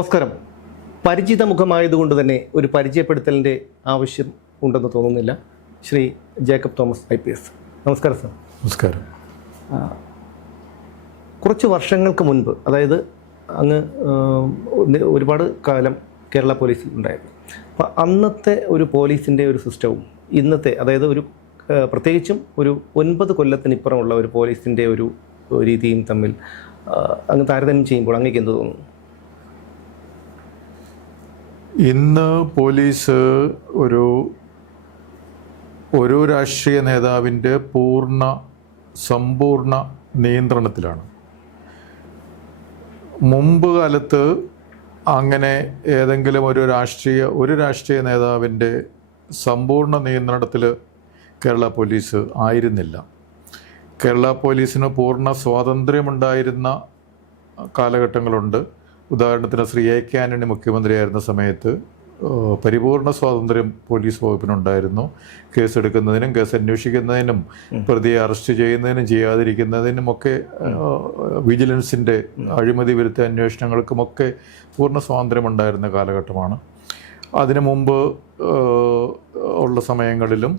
നമസ്കാരം. പരിചിത മുഖമായതുകൊണ്ട് തന്നെ ഒരു പരിചയപ്പെടുത്തലിന്റെ ആവശ്യം ഉണ്ടെന്ന് തോന്നുന്നില്ല. Shri Jacob Thomas I P S. നമസ്കാരം സർ. നമസ്കാരം. കുറച്ച് വർഷങ്ങൾക്ക് മുൻപ് അതായത് അങ്ങ് ഒരുപാട് കാലം കേരള പോലീസിൽ ഉണ്ടായിരുന്നു. അപ്പോൾ അന്നത്തെ ഒരു പോലീസിന്റെ ഒരു സിസ്റ്റവും ഇന്നത്തെ അതായത് ഒരു പ്രത്യേകിച്ചും ഒരു ഒൻപത് കൊല്ലത്തിനിപ്പുറമുള്ള ഒരു പോലീസിന്റെ ഒരു രീതിയും തമ്മിൽ അങ്ങ് താരതമ്യം ചെയ്യുമ്പോൾ അങ്ങേക്ക് എന്ത് തോന്നുന്നു? ഇന്ന് പോലീസ് ഒരു ഒരു രാഷ്ട്രീയ നേതാവിന്റെ പൂർണ സമ്പൂർണ നിയന്ത്രണത്തിലാണ്. മുമ്പ് കാലത്ത് അങ്ങനെ ഏതെങ്കിലും ഒരു രാഷ്ട്രീയ ഒരു രാഷ്ട്രീയ നേതാവിന്റെ സമ്പൂർണ നിയന്ത്രണത്തിൽ കേരള പോലീസ് ആയിരുന്നില്ല. കേരള പോലീസിന് പൂർണ സ്വാതന്ത്ര്യമുണ്ടായിരുന്ന കാലഘട്ടങ്ങളുണ്ട്. ഉദാഹരണത്തിന് ശ്രീ എ കെ ആന്റണി മുഖ്യമന്ത്രിയായിരുന്ന സമയത്ത് പരിപൂർണ സ്വാതന്ത്ര്യം പോലീസ് വകുപ്പിനുണ്ടായിരുന്നു. കേസെടുക്കുന്നതിനും കേസ് അന്വേഷിക്കുന്നതിനും പ്രതിയെ അറസ്റ്റ് ചെയ്യുന്നതിനും ചെയ്യാതിരിക്കുന്നതിനും ഒക്കെ വിജിലൻസിന്റെ അഴിമതി വിരുദ്ധ അന്വേഷണങ്ങൾക്കുമൊക്കെ പൂർണ സ്വാതന്ത്ര്യം ഉണ്ടായിരുന്ന കാലഘട്ടമാണ്. അതിനു മുമ്പ് ഉള്ള സമയങ്ങളിലും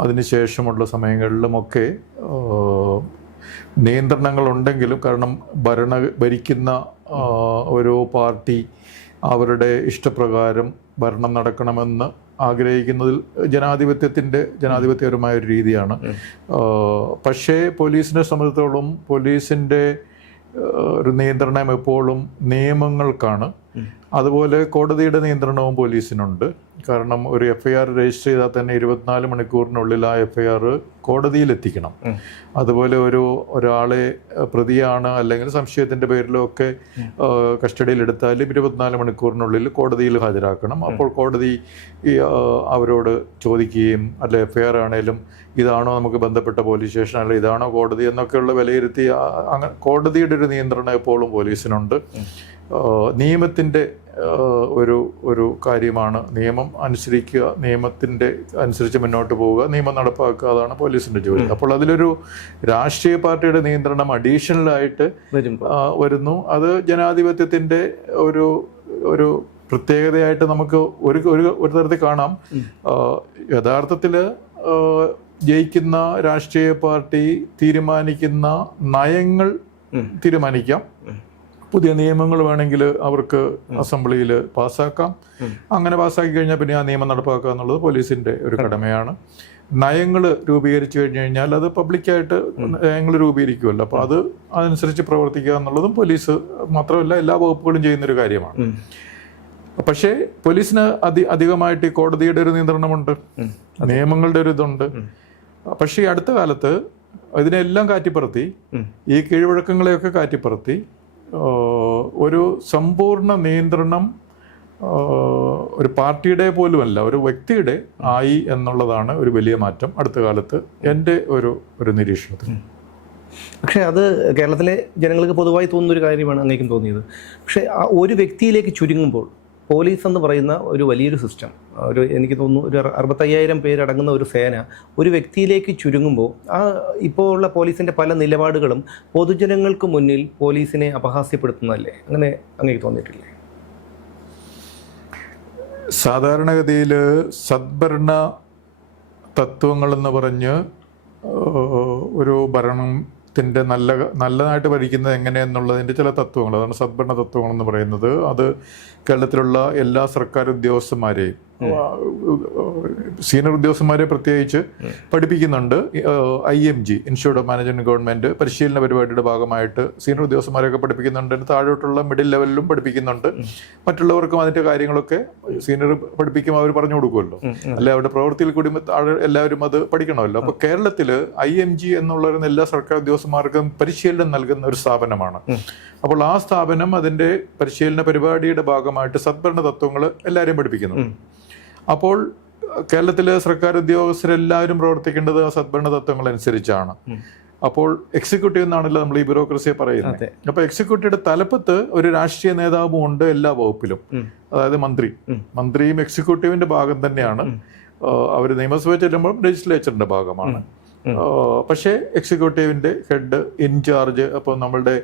അതിനുശേഷമുള്ള സമയങ്ങളിലുമൊക്കെ നിയന്ത്രണങ്ങളുണ്ടെങ്കിലും കാരണം ഭരണ ഭരിക്കുന്ന ഒരു പാർട്ടി അവരുടെ ഇഷ്ടപ്രകാരം ഭരണം നടക്കണമെന്ന് ആഗ്രഹിക്കുന്നതിൽ ജനാധിപത്യത്തിന്റെ ജനാധിപത്യപരമായ ഒരു രീതിയാണ്. പക്ഷേ പോലീസിനെ സംബന്ധിച്ചിടത്തോളം പോലീസിന്റെ ഒരു നിയന്ത്രണം എപ്പോഴും നിയമങ്ങൾക്കാണ്. അതുപോലെ കോടതിയുടെ നിയന്ത്രണവും പോലീസിനുണ്ട്. കാരണം ഒരു എഫ് ഐ ആർ രജിസ്റ്റർ ചെയ്താൽ തന്നെ ഇരുപത്തിനാല് മണിക്കൂറിനുള്ളിൽ ആ എഫ് ഐ ആർ കോടതിയിലെത്തിക്കണം അതുപോലെ ഒരു ഒരാളെ പ്രതിയാണ് അല്ലെങ്കിൽ സംശയത്തിന്റെ പേരിലോ ഒക്കെ കസ്റ്റഡിയിലെടുത്താലും ഇരുപത്തിനാല് മണിക്കൂറിനുള്ളിൽ കോടതിയിൽ ഹാജരാക്കണം. അപ്പോൾ കോടതി അവരോട് ചോദിക്കുകയും അല്ലെ എഫ് ഐ ആർ ആണേലും ഇതാണോ നമുക്ക് ബന്ധപ്പെട്ട പോലീസ് സ്റ്റേഷൻ അല്ലെങ്കിൽ ഇതാണോ കോടതി എന്നൊക്കെയുള്ള വിലയിരുത്തി അങ്ങനെ കോടതിയുടെ ഒരു നിയന്ത്രണം എപ്പോഴും പോലീസിനുണ്ട്. നിയമത്തിന്റെ ഒരു ഒരു കാര്യമാണ് നിയമം അനുസരിക്കുക നിയമത്തിന്റെ അനുസരിച്ച് മുന്നോട്ട് പോവുക നിയമം നടപ്പാക്കുക അതാണ് പോലീസിന്റെ ജോലി. അപ്പോൾ അതിലൊരു രാഷ്ട്രീയ പാർട്ടിയുടെ നിയന്ത്രണം അഡീഷണലായിട്ട് വരും വരുന്നു. അത് ജനാധിപത്യത്തിന്റെ ഒരു ഒരു പ്രത്യേകതയായിട്ട് നമുക്ക് ഒരു ഒരു ഒരു തരത്തിൽ കാണാം. യഥാർത്ഥത്തിൽ ജയിക്കുന്ന രാഷ്ട്രീയ പാർട്ടി തീരുമാനിക്കുന്ന നയങ്ങൾ തീരുമാനിക്കാം. പുതിയ നിയമങ്ങൾ വേണമെങ്കിൽ അവർക്ക് അസംബ്ലിയിൽ പാസ്സാക്കാം. അങ്ങനെ പാസ്സാക്കി കഴിഞ്ഞാൽ പിന്നെ ആ നിയമം നടപ്പാക്കുക എന്നുള്ളത് പോലീസിന്റെ ഒരു കടമയാണ്. നയങ്ങൾ രൂപീകരിച്ചു കഴിഞ്ഞു കഴിഞ്ഞാൽ അത് പബ്ലിക്കായിട്ട് നയങ്ങൾ രൂപീകരിക്കുമല്ലോ. അപ്പോൾ അത് അതനുസരിച്ച് പ്രവർത്തിക്കുക എന്നുള്ളതും പോലീസ് മാത്രമല്ല എല്ലാ വകുപ്പുകളും ചെയ്യുന്നൊരു കാര്യമാണ്. പക്ഷേ പോലീസിന് അധി അധികമായിട്ട് ഈ കോടതിയുടെ ഒരു നിയന്ത്രണമുണ്ട്. നിയമങ്ങളുടെ ഒരു ഇതുണ്ട്. പക്ഷേ ഈ അടുത്ത കാലത്ത് ഇതിനെല്ലാം കാറ്റിപ്പറത്തി. ഈ കീഴ്വഴക്കങ്ങളെയൊക്കെ കാറ്റിപ്പറത്തി. ഒരു സമ്പൂർണ നിയന്ത്രണം ഒരു പാർട്ടിയുടെ പോലുമല്ല ഒരു വ്യക്തിയുടെ ആയി എന്നുള്ളതാണ് ഒരു വലിയ മാറ്റം അടുത്ത കാലത്ത് എന്റെ ഒരു ഒരു നിരീക്ഷണത്തിൽ. പക്ഷേ അത് കേരളത്തിലെ ജനങ്ങൾക്ക് പൊതുവായി തോന്നുന്ന ഒരു കാര്യമാണ് അങ്ങേക്കും തോന്നിയത്. പക്ഷേ ആ ഒരു വ്യക്തിയിലേക്ക് ചുരുങ്ങുമ്പോൾ പോലീസ് എന്ന് പറയുന്ന ഒരു വലിയൊരു സിസ്റ്റം ഒരു എനിക്ക് തോന്നുന്നു ഒരു അറു- അറുപത്തയ്യായിരം പേരടങ്ങുന്ന ഒരു സേന ഒരു വ്യക്തിയിലേക്ക് ചുരുങ്ങുമ്പോൾ ആ ഇപ്പോൾ ഉള്ള പോലീസിന്റെ പല നിലപാടുകളും പൊതുജനങ്ങൾക്ക് മുന്നിൽ പോലീസിനെ അപഹാസ്യപ്പെടുത്തുന്നതല്ലേ? അങ്ങനെ അങ്ങേക്ക് തോന്നിയിട്ടില്ലേ? സാധാരണഗതിയിൽ സദ്ഭരണ തത്വങ്ങളെന്ന് പറഞ്ഞ് ഒരു ഒരു ഭരണത്തിന്റെ നല്ല നല്ലതായിട്ട് ഭരിക്കുന്നത് എങ്ങനെയെന്നുള്ളതിന്റെ ചില തത്വങ്ങൾ അതാണ് സദ്ഭരണ തത്വങ്ങളെന്ന് പറയുന്നത്. അത് കേരളത്തിലുള്ള എല്ലാ സർക്കാർ ഉദ്യോഗസ്ഥന്മാരെയും സീനിയർ ഉദ്യോഗസ്ഥന്മാരെ പ്രത്യേകിച്ച് പഠിപ്പിക്കുന്നുണ്ട്. I M G institute of management government പരിശീലന പരിപാടിയുടെ ഭാഗമായിട്ട് സീനിയർ ഉദ്യോഗസ്ഥന്മാരെയൊക്കെ പഠിപ്പിക്കുന്നുണ്ട്. താഴോട്ടുള്ള മിഡിൽ ലെവലിലും പഠിപ്പിക്കുന്നുണ്ട്. മറ്റുള്ളവർക്കും അതിന്റെ കാര്യങ്ങളൊക്കെ സീനിയർ പഠിപ്പിക്കും അവർ പറഞ്ഞു കൊടുക്കുമല്ലോ. അല്ലെ അവരുടെ പ്രവൃത്തിയിൽ കൂടി എല്ലാവരും അത് പഠിക്കണമല്ലോ. അപ്പൊ കേരളത്തിൽ ഐ എം ജി എന്നുള്ള എല്ലാ സർക്കാർ ഉദ്യോഗസ്ഥന്മാർക്കും പരിശീലനം നൽകുന്ന ഒരു സ്ഥാപനമാണ്. അപ്പോൾ ആ സ്ഥാപനം അതിന്റെ പരിശീലന പരിപാടിയുടെ ഭാഗമായിട്ട് സദ്ഭരണ തത്വങ്ങൾ എല്ലാവരെയും പഠിപ്പിക്കുന്നു. അപ്പോൾ കേരളത്തിലെ സർക്കാർ ഉദ്യോഗസ്ഥരെല്ലാവരും പ്രവർത്തിക്കേണ്ടത് ആ സദ്ഭരണ തത്വങ്ങൾ അനുസരിച്ചാണ് അപ്പോൾ എക്സിക്യൂട്ടീവ് എന്നാണല്ലോ നമ്മൾ ഈ ബ്യൂറോക്രസിയെ പറയുന്നത്. അപ്പൊ എക്സിക്യൂട്ടീവിന്റെ തലപ്പത്ത് ഒരു രാഷ്ട്രീയ നേതാവും ഉണ്ട് എല്ലാ വകുപ്പിലും. അതായത് മന്ത്രി. മന്ത്രിയും എക്സിക്യൂട്ടീവിന്റെ ഭാഗം തന്നെയാണ്. അവർ നിയമസഭ ചെല്ലുമ്പോൾ ലെജിസ്ലേച്ചറിന്റെ ഭാഗമാണ്. പക്ഷേ എക്സിക്യൂട്ടീവിന്റെ ഹെഡ് ഇൻചാർജ് അപ്പോൾ നമ്മളുടെ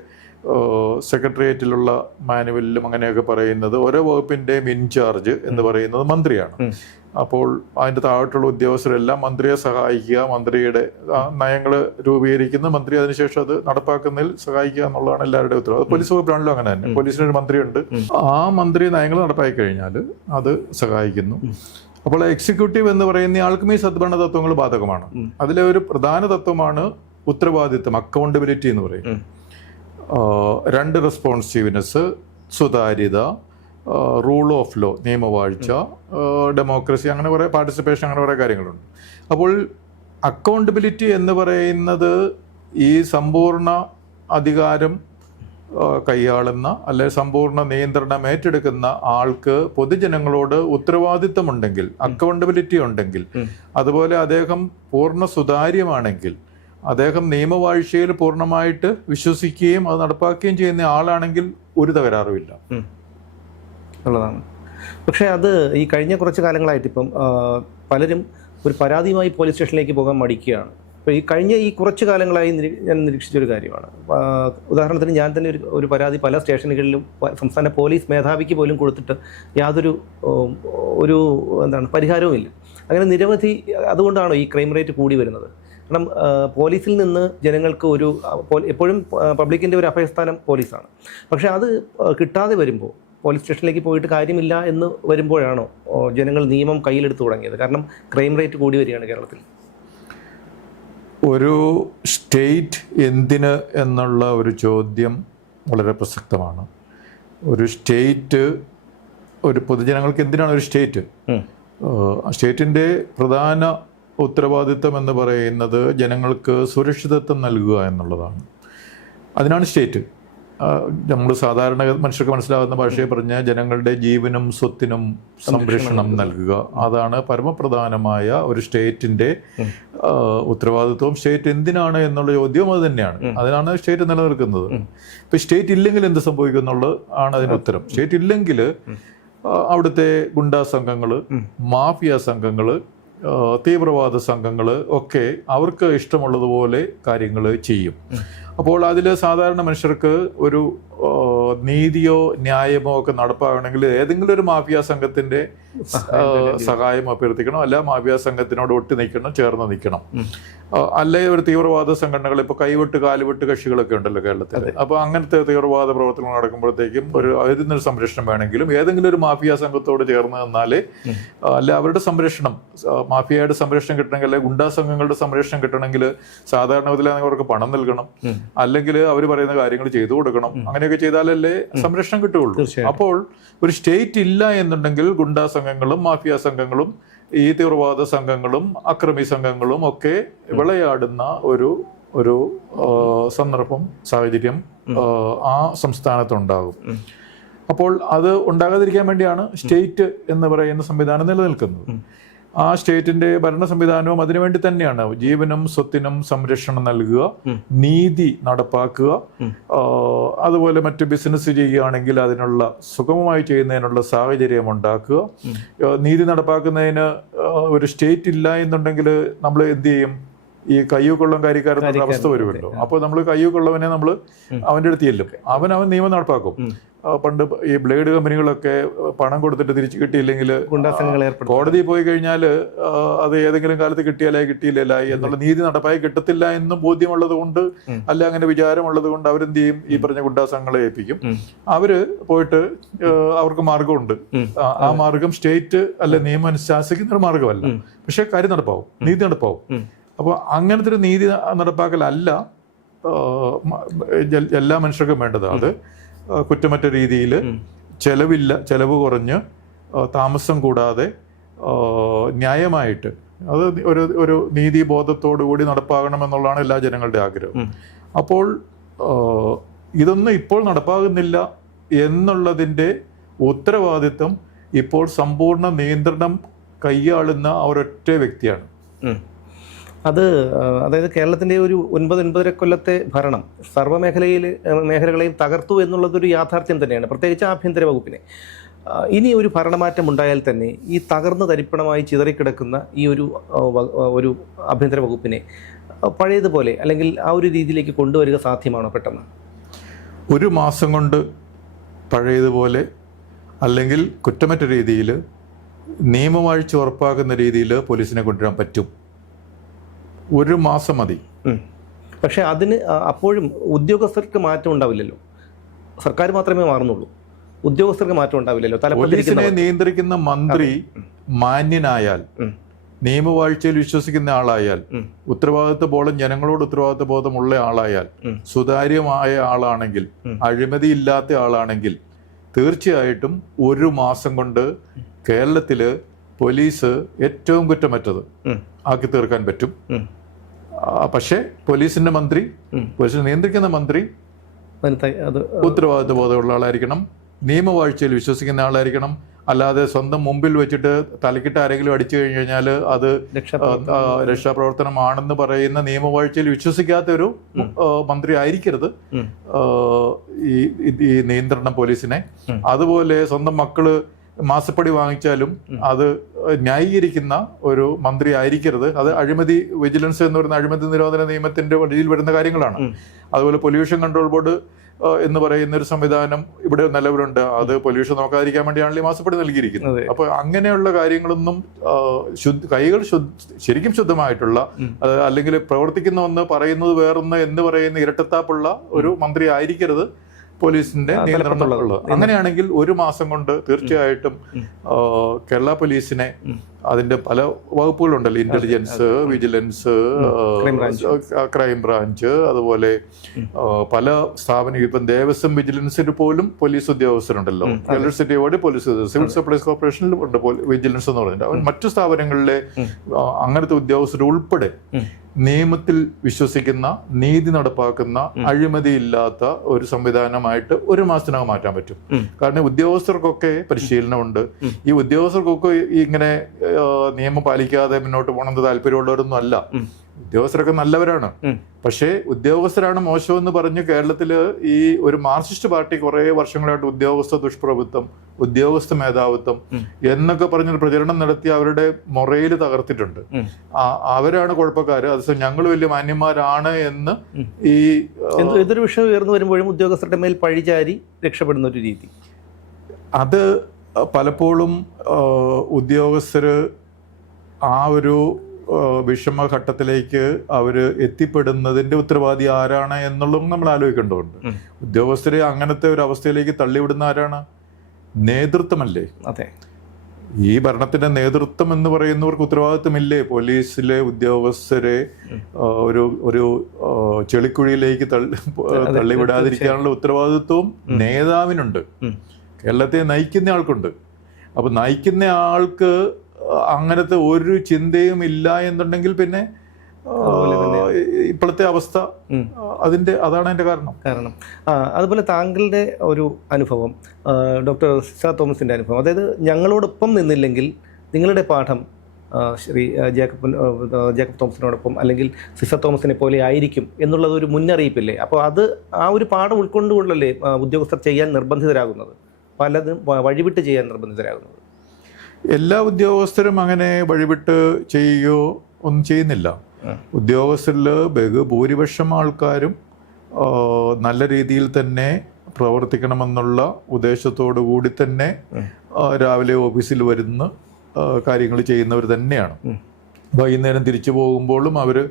സെക്രട്ടേറിയറ്റിലുള്ള മാനുവലിലും അങ്ങനെയൊക്കെ പറയുന്നത് ഓരോ വകുപ്പിന്റെയും ഇൻചാർജ് എന്ന് പറയുന്നത് മന്ത്രിയാണ്. അപ്പോൾ അതിന്റെ താഴോട്ടുള്ള ഉദ്യോഗസ്ഥരെല്ലാം മന്ത്രിയെ സഹായിക്കുക മന്ത്രിയുടെ നയങ്ങൾ രൂപീകരിക്കുന്ന മന്ത്രി അതിനുശേഷം അത് നടപ്പാക്കുന്നതിൽ സഹായിക്കുക എന്നുള്ളതാണ് എല്ലാവരുടെയും ഉത്തരവ്. പോലീസ് വകുപ്പിലാണല്ലോ അങ്ങനെ തന്നെ. പോലീസിന് ഒരു മന്ത്രിയുണ്ട്. ആ മന്ത്രി നയങ്ങൾ നടപ്പാക്കി കഴിഞ്ഞാൽ അത് സഹായിക്കുന്നു. അപ്പോൾ എക്സിക്യൂട്ടീവ് എന്ന് പറയുന്ന ആൾക്കും ഈ സദ്ഭരണ തത്വങ്ങൾ ബാധകമാണ്. അതിലെ ഒരു പ്രധാന തത്വമാണ് ഉത്തരവാദിത്വം അക്കൗണ്ടബിലിറ്റി എന്ന് പറയും രണ്ട് റെസ്പോൺസീവ്നെസ് സുതാര്യത റൂൾ ഓഫ് ലോ നിയമവാഴ്ച ഡെമോക്രസി അങ്ങനെ കുറേ പാർട്ടിസിപ്പേഷൻ അങ്ങനെ കുറേ കാര്യങ്ങളുണ്ട്. അപ്പോൾ അക്കൗണ്ടബിലിറ്റി എന്ന് പറയുന്നത് ഈ സമ്പൂർണ അധികാരം കൈയാളുന്ന അല്ലെ സമ്പൂർണ നിയന്ത്രണം ഏറ്റെടുക്കുന്ന ആൾക്ക് പൊതുജനങ്ങളോട് ഉത്തരവാദിത്തമുണ്ടെങ്കിൽ അക്കൗണ്ടബിലിറ്റി ഉണ്ടെങ്കിൽ അതുപോലെ അദ്ദേഹം പൂർണ സുതാര്യമാണെങ്കിൽ അദ്ദേഹം നിയമവാഴ്ചയിൽ പൂർണമായിട്ട് വിശ്വസിക്കുകയും അത് നടപ്പാക്കുകയും ചെയ്യുന്ന ആളാണെങ്കിൽ ഒരു തകരാറുമില്ല. എന്നുള്ളതാണ് പക്ഷേ അത് ഈ കഴിഞ്ഞ കുറച്ച് കാലങ്ങളായിട്ട് ഇപ്പം പലരും ഒരു പരാതിയുമായി പോലീസ് സ്റ്റേഷനിലേക്ക് പോകാൻ മടിക്കുകയാണ്. അപ്പോൾ ഈ കഴിഞ്ഞ ഈ കുറച്ച് കാലങ്ങളായി ഞാൻ നിരീക്ഷിച്ചൊരു കാര്യമാണ്. ഉദാഹരണത്തിന് ഞാൻ തന്നെ ഒരു ഒരു പരാതി പല സ്റ്റേഷനുകളിലും സംസ്ഥാന പോലീസ് മേധാവിക്ക് പോലും കൊടുത്തിട്ട് യാതൊരു ഒരു എന്താണ് പരിഹാരവും ഇല്ല അങ്ങനെ നിരവധി അതുകൊണ്ടാണോ ഈ ക്രൈം റേറ്റ് കൂടി വരുന്നത്? കാരണം പോലീസിൽ നിന്ന് ജനങ്ങൾക്ക് ഒരു എപ്പോഴും പബ്ലിക്കിന്റെ ഒരു അഭയസ്ഥാനം പോലീസാണ്. പക്ഷേ അത് കിട്ടാതെ വരുമ്പോൾ പോലീസ് സ്റ്റേഷനിലേക്ക് പോയിട്ട് കാര്യമില്ല എന്ന് വരുമ്പോഴാണോ ജനങ്ങൾ നിയമം കയ്യിലെടുത്ത് തുടങ്ങിയത്? കാരണം ക്രൈം റേറ്റ് കൂടി വരികയാണ് കേരളത്തിൽ. ഒരു സ്റ്റേറ്റ് എന്തിന് എന്നുള്ള ഒരു ചോദ്യം വളരെ പ്രസക്തമാണ്. ഒരു സ്റ്റേറ്റ് ഒരു പൊതുജനങ്ങൾക്ക് എന്തിനാണ് ഒരു സ്റ്റേറ്റ്. സ്റ്റേറ്റിന്റെ പ്രധാന ഉത്തരവാദിത്വം എന്ന് പറയുന്നത് ജനങ്ങൾക്ക് സുരക്ഷിതത്വം നൽകുക എന്നുള്ളതാണ്. അതിനാണ് സ്റ്റേറ്റ്. നമ്മൾ സാധാരണ മനുഷ്യർക്ക് മനസ്സിലാകുന്ന ഭാഷയെ പറഞ്ഞ ജനങ്ങളുടെ ജീവനും സ്വത്തിനും സംരക്ഷണം നൽകുക. അതാണ് പരമപ്രധാനമായ ഒരു സ്റ്റേറ്റിന്റെ ആ, ഉത്തരവാദിത്വം. സ്റ്റേറ്റ് എന്തിനാണ് എന്നുള്ള ചോദ്യം അത് തന്നെയാണ്. അതിനാണ് സ്റ്റേറ്റ് നിലനിൽക്കുന്നത്. ഇപ്പൊ സ്റ്റേറ്റ് ഇല്ലെങ്കിൽ എന്ത് സംഭവിക്കും എന്നുള്ളത് ആണ് അതിന് ഉത്തരം. സ്റ്റേറ്റ് ഇല്ലെങ്കിൽ അവിടുത്തെ ഗുണ്ടാ സംഘങ്ങൾ മാഫിയ സംഘങ്ങൾ തീവ്രവാദ സംഘങ്ങൾ ഒക്കെ അവർക്ക് ഇഷ്ടമുള്ളതുപോലെ കാര്യങ്ങൾ ചെയ്യും. അപ്പോൾ അതിൽ സാധാരണ മനുഷ്യർക്ക് ഒരു നീതിയോ ന്യായമോ ഒക്കെ നടപ്പാകണമെങ്കിൽ ഏതെങ്കിലും ഒരു മാഫിയ സംഘത്തിന്റെ ആ, സഹായം അഭ്യർത്ഥിക്കണം. അല്ല മാഫിയ സംഘത്തിനോട് ഒട്ടി നിൽക്കണം ചേർന്ന് നിൽക്കണം. അല്ലെ ഒരു തീവ്രവാദ സംഘടനകൾ ഇപ്പൊ കൈവിട്ട് കാലുവിട്ട് കക്ഷികളൊക്കെ ഉണ്ടല്ലോ കേരളത്തിൽ അപ്പൊ അങ്ങനത്തെ തീവ്രവാദ പ്രവർത്തനങ്ങൾ നടക്കുമ്പോഴത്തേക്കും ഒരു ഏതെങ്കിലും സംരക്ഷണം വേണമെങ്കിലും ഏതെങ്കിലും ഒരു മാഫിയ സംഘത്തോട് ചേർന്ന് നിന്നാലേ അല്ലെ അവരുടെ സംരക്ഷണം മാഫിയയുടെ സംരക്ഷണം കിട്ടണമെങ്കിൽ അല്ലെ ഗുണ്ടാ സംഘങ്ങളുടെ സംരക്ഷണം കിട്ടണമെങ്കിൽ സാധാരണ വിധത്തിലാണെങ്കിൽ അവർക്ക് പണം നൽകണം. അല്ലെങ്കിൽ അവർ പറയുന്ന കാര്യങ്ങൾ ചെയ്തു കൊടുക്കണം. അങ്ങനെയൊക്കെ ചെയ്താലല്ലേ സംരക്ഷണം കിട്ടുകയുള്ളൂ. അപ്പോൾ ഒരു സ്റ്റേറ്റ് ഇല്ല എന്നുണ്ടെങ്കിൽ ഗുണ്ടാ സംഘങ്ങളും മാഫിയ സംഘങ്ങളും ഈ തീവ്രവാദ സംഘങ്ങളും അക്രമി സംഘങ്ങളും ഒക്കെ വിളയാടുന്ന ഒരു ഒരു സന്ദർഭം സാഹചര്യം ആ, സംസ്ഥാനത്തുണ്ടാകും. അപ്പോൾ അത് ഉണ്ടാകാതിരിക്കാൻ വേണ്ടിയാണ് സ്റ്റേറ്റ് എന്ന് പറയുന്ന സംവിധാനം നിലനിൽക്കുന്നത്. ആ സ്റ്റേറ്റിന്റെ ഭരണ സംവിധാനവും അതിനുവേണ്ടി തന്നെയാണ് ജീവനും സ്വത്തിനും സംരക്ഷണം നൽകുക നീതി നടപ്പാക്കുക അതുപോലെ മറ്റ് ബിസിനസ് ചെയ്യുകയാണെങ്കിൽ അതിനുള്ള സുഗമമായി ചെയ്യുന്നതിനുള്ള സാഹചര്യം ഉണ്ടാക്കുക. നീതി നടപ്പാക്കുന്നതിന് ഒരു സ്റ്റേറ്റ് ഇല്ല എന്നുണ്ടെങ്കിൽ നമ്മൾ എന്ത് ചെയ്യും? ഈ കയ്യൂ കൊള്ളം അവസ്ഥ വരുമല്ലോ. അപ്പോൾ നമ്മൾ കയ്യൂ കൊള്ളവനെ നമ്മൾ അവന്റെ അടുത്ത് ചെല്ലും. അവൻ അവൻ നിയമം നടപ്പാക്കും. പണ്ട് ഈ ബ്ലേഡ് കമ്പനികളൊക്കെ പണം കൊടുത്തിട്ട് തിരിച്ചു കിട്ടിയില്ലെങ്കിൽ കോടതി പോയി കഴിഞ്ഞാൽ അത് ഏതെങ്കിലും കാലത്ത് കിട്ടിയാലായി കിട്ടിയില്ലായി എന്നുള്ള നീതി നടപ്പായി കിട്ടത്തില്ല എന്നും ബോധ്യമുള്ളത് കൊണ്ട് അല്ല അങ്ങനെ വിചാരമുള്ളത് കൊണ്ട് അവരെന്ത് ചെയ്യും ഈ പറഞ്ഞ ഗുണ്ടാസംഘങ്ങളെ ഏൽപ്പിക്കും. അവർ പോയിട്ട് അവർക്ക് മാർഗമുണ്ട് ആ- മാർഗം സ്റ്റേറ്റ് അല്ലെ നിയമം അനുശാസിക്കുന്ന ഒരു മാർഗമല്ല പക്ഷെ കാര്യം നടപ്പാവും. നീതി നടപ്പാവും. അപ്പോൾ അങ്ങനത്തെ ഒരു നീതി നടപ്പാക്കലല്ല എല്ലാ മനുഷ്യർക്കും വേണ്ടത്. അത് കുറ്റമറ്റ രീതിയിൽ ചെലവില്ല ചെലവ് കുറഞ്ഞ് താമസം കൂടാതെ ന്യായമായിട്ട് അത് ഒരു ഒരു നീതിബോധത്തോടു കൂടി നടപ്പാകണമെന്നുള്ളതാണ് എല്ലാ ജനങ്ങളുടെ ആഗ്രഹം. അപ്പോൾ ഇതൊന്നും ഇപ്പോൾ നടപ്പാകുന്നില്ല എന്നുള്ളതിന്റെ ഉത്തരവാദിത്വം ഇപ്പോൾ സമ്പൂർണ നിയന്ത്രണം കൈയാളുന്ന ഒരൊറ്റ വ്യക്തിയാണ്. അത് അതായത് കേരളത്തിന്റെ ഒരു ഒൻപത് ഒൻപതര കൊല്ലത്തെ ഭരണം സർവമേഖലയിൽ മേഖലകളെയും തകർത്തു എന്നുള്ളതൊരു യാഥാർത്ഥ്യം തന്നെയാണ്. പ്രത്യേകിച്ച് ആഭ്യന്തര വകുപ്പിനെ. ഇനി ഒരു ഭരണമാറ്റം ഉണ്ടായാൽ തന്നെ ഈ തകർന്ന് തരിപ്പണമായി ചിതറിക്കിടക്കുന്ന ഈ ഒരു ഒരു ആഭ്യന്തര വകുപ്പിനെ പഴയതുപോലെ അല്ലെങ്കിൽ ആ ഒരു രീതിയിലേക്ക് കൊണ്ടുവരിക സാധ്യമാണോ പെട്ടെന്ന്? ഒരു മാസം കൊണ്ട് പഴയതുപോലെ അല്ലെങ്കിൽ കുറ്റമറ്റ രീതിയിൽ നിയമവാഴ്ച ഉറപ്പാക്കുന്ന രീതിയിൽ പോലീസിനെ കൊണ്ടുവരാൻ പറ്റും. ഒരു മാസം മതി. പക്ഷേ അതിന് അപ്പോഴും ഉദ്യോഗസ്ഥർക്ക് മാറ്റം ഉണ്ടാവില്ലല്ലോ. സർക്കാർ മാത്രമേ മാറുന്നുള്ളൂ. ഉദ്യോഗസ്ഥർക്ക് മാറ്റം ഉണ്ടാവില്ലല്ലോ. പോലീസിനെ നിയന്ത്രിക്കുന്ന മന്ത്രി മാന്യനായാൽ നിയമവാഴ്ചയിൽ വിശ്വസിക്കുന്ന ആളായാൽ. ഉത്തരവാദിത്വ ബോധം ജനങ്ങളോട് ഉത്തരവാദിത്വ ബോധമുള്ള ആളായാൽ. സുതാര്യമായ ആളാണെങ്കിൽ അഴിമതി ഇല്ലാത്ത ആളാണെങ്കിൽ തീർച്ചയായിട്ടും ഒരു മാസം കൊണ്ട് കേരളത്തിൽ പോലീസ് ഏറ്റവും കുറ്റമറ്റത് ആക്കി തീർക്കാൻ പറ്റും. പക്ഷേ പോലീസിന്റെ മന്ത്രി. പോലീസിനെ നിയന്ത്രിക്കുന്ന മന്ത്രി ഉത്തരവാദിത്വ ബോധമുള്ള ആളായിരിക്കണം നിയമവാഴ്ചയിൽ വിശ്വസിക്കുന്ന ആളായിരിക്കണം. അല്ലാതെ സ്വന്തം മുമ്പിൽ വെച്ചിട്ട് തലക്കിട്ട് ആരെങ്കിലും അടിച്ചു കഴിഞ്ഞു കഴിഞ്ഞാൽ അത് രക്ഷാപ്രവർത്തനമാണെന്ന് പറയുന്ന നിയമവാഴ്ചയിൽ വിശ്വസിക്കാത്ത ഒരു മന്ത്രി ആയിരിക്കരുത്. ഈ നിയന്ത്രണം പോലീസിനെ. അതുപോലെ സ്വന്തം മക്കൾ മാസപ്പടി വാങ്ങിച്ചാലും അത് ന്യായീകരിക്കുന്ന ഒരു മന്ത്രി ആയിരിക്കരുത് അത് അഴിമതി വിജിലൻസ് എന്ന് പറയുന്ന അഴിമതി നിരോധന നിയമത്തിന്റെ വഴിയിൽ വരുന്ന കാര്യങ്ങളാണ്. അതുപോലെ പൊല്യൂഷൻ കൺട്രോൾ ബോർഡ് എന്ന് പറയുന്ന ഒരു സംവിധാനം ഇവിടെ നിലവിലുണ്ട്. അത് പൊല്യൂഷൻ നോക്കാതിരിക്കാൻ വേണ്ടിയാണല്ലോ ഈ മാസപ്പടി നൽകിയിരിക്കുന്നത്. അപ്പൊ അങ്ങനെയുള്ള കാര്യങ്ങളൊന്നും ശുദ്ധ കൈകൾ ശരിക്കും ശുദ്ധമായിട്ടുള്ള അല്ലെങ്കിൽ പ്രവർത്തിക്കുന്ന ഒന്ന് പറയുന്നത് വേറൊന്ന് എന്ന് പറയുന്ന ഇരട്ടത്താപ്പുള്ള ഒരു മന്ത്രി ആയിരിക്കരുത് പോലീസിന്റെ ആ, നിയന്ത്രണം അങ്ങനെയാണെങ്കിൽ ഒരു മാസം കൊണ്ട് തീർച്ചയായിട്ടും കേരള പോലീസിനെ അതിന്റെ പല വകുപ്പുകളുണ്ടല്ലോ. Intelligence vigilance crime branch. അതുപോലെ പല സ്ഥാപനം ഇപ്പം ദേവസ്വം വിജിലൻസിന് പോലും police ഉദ്യോഗസ്ഥരുണ്ടല്ലോ. Electricity board police. Civil supplies കോർപ്പറേഷനിൽ ഉണ്ട് വിജിലൻസ് എന്ന് പറഞ്ഞിട്ട് മറ്റു സ്ഥാപനങ്ങളിലെ അങ്ങനത്തെ ഉദ്യോഗസ്ഥർ ഉൾപ്പെടെ ഉം. നിയമത്തിൽ വിശ്വസിക്കുന്ന നീതി നടപ്പാക്കുന്ന അഴിമതി ഇല്ലാത്ത ഒരു സംവിധാനമായിട്ട് ഒരു മാസത്തിനകം മാറ്റാൻ പറ്റും. കാരണം ഉദ്യോഗസ്ഥർക്കൊക്കെ പരിശീലനമുണ്ട്. ഈ ഉദ്യോഗസ്ഥർക്കൊക്കെ ഇങ്ങനെ നിയമം പാലിക്കാതെ മുന്നോട്ട് പോകണമെന്ന് താല്പര്യമുള്ളവരൊന്നും അല്ല. ഉദ്യോഗസ്ഥരൊക്കെ നല്ലവരാണ്. പക്ഷേ ഉദ്യോഗസ്ഥരാണ് മോശമെന്ന് പറഞ്ഞ് കേരളത്തിൽ ഈ ഒരു മാർക്സിസ്റ്റ് പാർട്ടി കുറേ വർഷങ്ങളായിട്ട് ഉദ്യോഗസ്ഥ ദുഷ്പ്രഭുത്വം ഉദ്യോഗസ്ഥ മേധാവിത്വം എന്നൊക്കെ പറഞ്ഞൊരു പ്രചരണം നടത്തി അവരുടെ മൊറയിൽ തകർത്തിട്ടുണ്ട്. അവരാണ് കുഴപ്പക്കാര്. അത് ഞങ്ങൾ വലിയ മാന്യന്മാരാണ് എന്ന് ഈ ഏതൊരു വിഷയം ഉയർന്നു വരുമ്പോഴും ഉദ്യോഗസ്ഥരുടെ മേൽ പഴിചാരി രക്ഷപ്പെടുന്ന ഒരു രീതി. അത് പലപ്പോഴും ഉദ്യോഗസ്ഥര് ആ ഒരു വിഷമഘട്ടത്തിലേക്ക് അവർ എത്തിപ്പെടുന്നതിന്റെ ഉത്തരവാദി ആരാണ് എന്നുള്ളതും നമ്മൾ ആലോചിക്കേണ്ടതുണ്ട്. ഉദ്യോഗസ്ഥരെ അങ്ങനത്തെ ഒരു അവസ്ഥയിലേക്ക് തള്ളിവിടുന്ന ആരാണ്? നേതൃത്വമല്ലേ? അതെ. ഈ ഭരണത്തിന്റെ നേതൃത്വം എന്ന് പറയുന്നവർക്ക് ഉത്തരവാദിത്വമില്ലേ? പോലീസിലെ ഉദ്യോഗസ്ഥരെ ഒരു ഒരു ചെളിക്കുഴിയിലേക്ക് തള്ളി തള്ളിവിടാതിരിക്കാനുള്ള ഉത്തരവാദിത്വവും. നേതാവിനുണ്ട്. കേരളത്തെ നയിക്കുന്ന ആൾക്കുണ്ട്. അപ്പൊ നയിക്കുന്ന ആൾക്ക് അങ്ങനത്തെ ഒരു ചിന്തയും ഇല്ല എന്നുണ്ടെങ്കിൽ പിന്നെ. ഇപ്പോഴത്തെ അവസ്ഥ. അതിന്റെ അതാണ് അതിന്റെ കാരണം. കാരണം. അതുപോലെ താങ്കളുടെ ഒരു അനുഭവം ഡോക്ടർ സിസ തോമസിന്റെ അനുഭവം. അതായത് ഞങ്ങളോടൊപ്പം നിന്നില്ലെങ്കിൽ നിങ്ങളുടെ പാഠം ശ്രീ ജേക്കബ് ജേക്കബ് തോമസിനോടൊപ്പം അല്ലെങ്കിൽ സിസ തോമസിനെ പോലെ ആയിരിക്കും എന്നുള്ളത് ഒരു മുന്നറിയിപ്പില്ലേ? അപ്പോൾ അത് ആ ഒരു പാഠം ഉൾക്കൊണ്ടുകൊണ്ടല്ലേ ഉദ്യോഗസ്ഥർ ചെയ്യാൻ നിർബന്ധിതരാകുന്നത്? പലതും വഴിവിട്ട് ചെയ്യാൻ നിർബന്ധിതരാകുന്നത്? എല്ലാ ഉദ്യോഗസ്ഥരും അങ്ങനെ വഴിവിട്ട് ചെയ്യുകയോ ഒന്നും ചെയ്യുന്നില്ല. ഉദ്യോഗസ്ഥരിൽ ബഹുഭൂരിപക്ഷം ആൾക്കാരും നല്ല രീതിയിൽ തന്നെ പ്രവർത്തിക്കണമെന്നുള്ള ഉദ്ദേശത്തോടു കൂടി തന്നെ രാവിലെ ഓഫീസിൽ വരുന്ന കാര്യങ്ങൾ ചെയ്യുന്നവർ തന്നെയാണ്. വൈകുന്നേരം തിരിച്ചു പോകുമ്പോഴും അവർ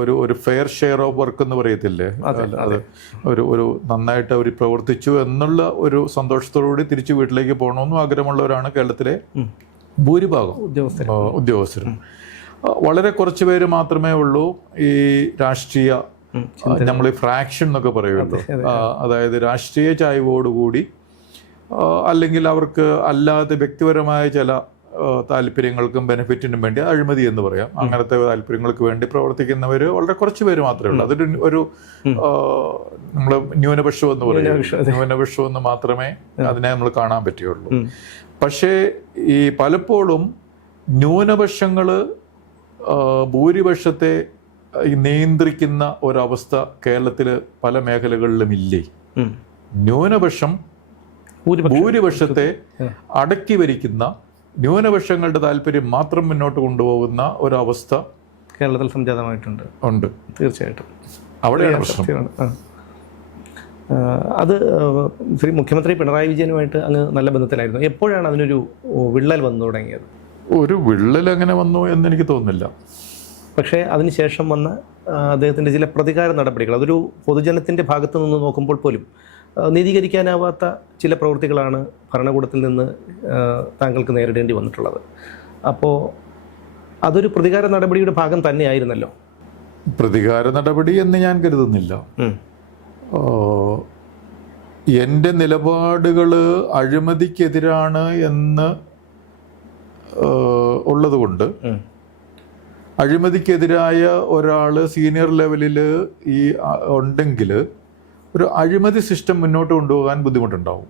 ഒരു ഒരു ഫെയർ ഷെയർ ഓഫ് വർക്ക് എന്ന് പറയത്തില്ലേ? അതെ, ഒരു ഒരു നന്നായിട്ട് അവർ പ്രവർത്തിച്ചു എന്നുള്ള ഒരു സന്തോഷത്തോടുകൂടി തിരിച്ചു വീട്ടിലേക്ക് പോകണമെന്നും ആഗ്രഹമുള്ളവരാണ് കേരളത്തിലെ ഭൂരിഭാഗം. ഉദ്യോഗസ്ഥർ. ഉദ്യോഗസ്ഥരും വളരെ കുറച്ച് പേര് മാത്രമേ ഉള്ളൂ ഈ രാഷ്ട്രീയ നമ്മൾ ഈ ഫ്രാക്ഷൻ എന്നൊക്കെ പറയുമല്ലോ. അതായത് രാഷ്ട്രീയ ചായ്വോടുകൂടി അല്ലെങ്കിൽ അവർക്ക് അല്ലാതെ വ്യക്തിപരമായ ചില താല്പര്യങ്ങൾക്കും ബെനിഫിറ്റിനും വേണ്ടി അഴിമതി എന്ന് പറയാം. അങ്ങനത്തെ താല്പര്യങ്ങൾക്ക് വേണ്ടി പ്രവർത്തിക്കുന്നവർ വളരെ കുറച്ച് പേര് മാത്രമേ ഉള്ളൂ. അതൊരു ഒരു. നമ്മൾ ന്യൂനപക്ഷം എന്ന് പറയും. ന്യൂനപക്ഷം, എന്ന് മാത്രമേ അതിനെ നമ്മൾ കാണാൻ പറ്റുകയുള്ളൂ. പക്ഷേ ഈ പലപ്പോഴും ന്യൂനപക്ഷങ്ങൾ ഭൂരിപക്ഷത്തെ നിയന്ത്രിക്കുന്ന ഒരവസ്ഥ കേരളത്തിൽ പല മേഖലകളിലും ഇല്ലേ. ന്യൂനപക്ഷം ഭൂരിപക്ഷത്തെ അടക്കി ഭരിക്കുന്ന ന്യൂനപക്ഷങ്ങളുടെ താല്പര്യം മാത്രം മുന്നോട്ട് കൊണ്ടുപോകുന്ന ഒരവസ്ഥ കേരളത്തിൽ സംജാതമായിട്ടുണ്ട്. ഉണ്ട്. തീർച്ചയായിട്ടും. അവിടെയാണ് പ്രശ്നം. അത് ശ്രീ മുഖ്യമന്ത്രി പിണറായി വിജയനുമായിട്ട് അങ്ങ് നല്ല ബന്ധത്തിലായിരുന്നു. എപ്പോഴാണ് അതിനൊരു വിള്ളൽ വന്നു തുടങ്ങിയത്? ഒരു വിള്ളൽ അങ്ങനെ വന്നു എന്ന് എനിക്ക് തോന്നുന്നില്ല. പക്ഷേ അതിനുശേഷം വന്ന അദ്ദേഹത്തിന്റെ ചില പ്രതികാര നടപടികൾ അതൊരു പൊതുജനത്തിന്റെ ഭാഗത്തു നിന്ന് നോക്കുമ്പോൾ പോലും നീതീകരിക്കാനാവാത്ത ചില പ്രവൃത്തികളാണ് ഭരണകൂടത്തിൽ നിന്ന് താങ്കൾക്ക് നേരിടേണ്ടി വന്നിട്ടുള്ളത്. അപ്പോൾ അതൊരു പ്രതികാര നടപടിയുടെ ഭാഗം തന്നെയായിരുന്നല്ലോ. പ്രതികാര നടപടി എന്ന് ഞാൻ കരുതുന്നില്ല. എന്റെ നിലപാടുകൾ അഴിമതിക്കെതിരാണ് എന്ന് ഉള്ളതുകൊണ്ട്. അഴിമതിക്കെതിരായ ഒരാൾ സീനിയർ ലെവലിൽ ഈ ഉണ്ടെങ്കിൽ ഒരു അഴിമതി സിസ്റ്റം മുന്നോട്ട് കൊണ്ടുപോകാൻ ബുദ്ധിമുട്ടുണ്ടാവും.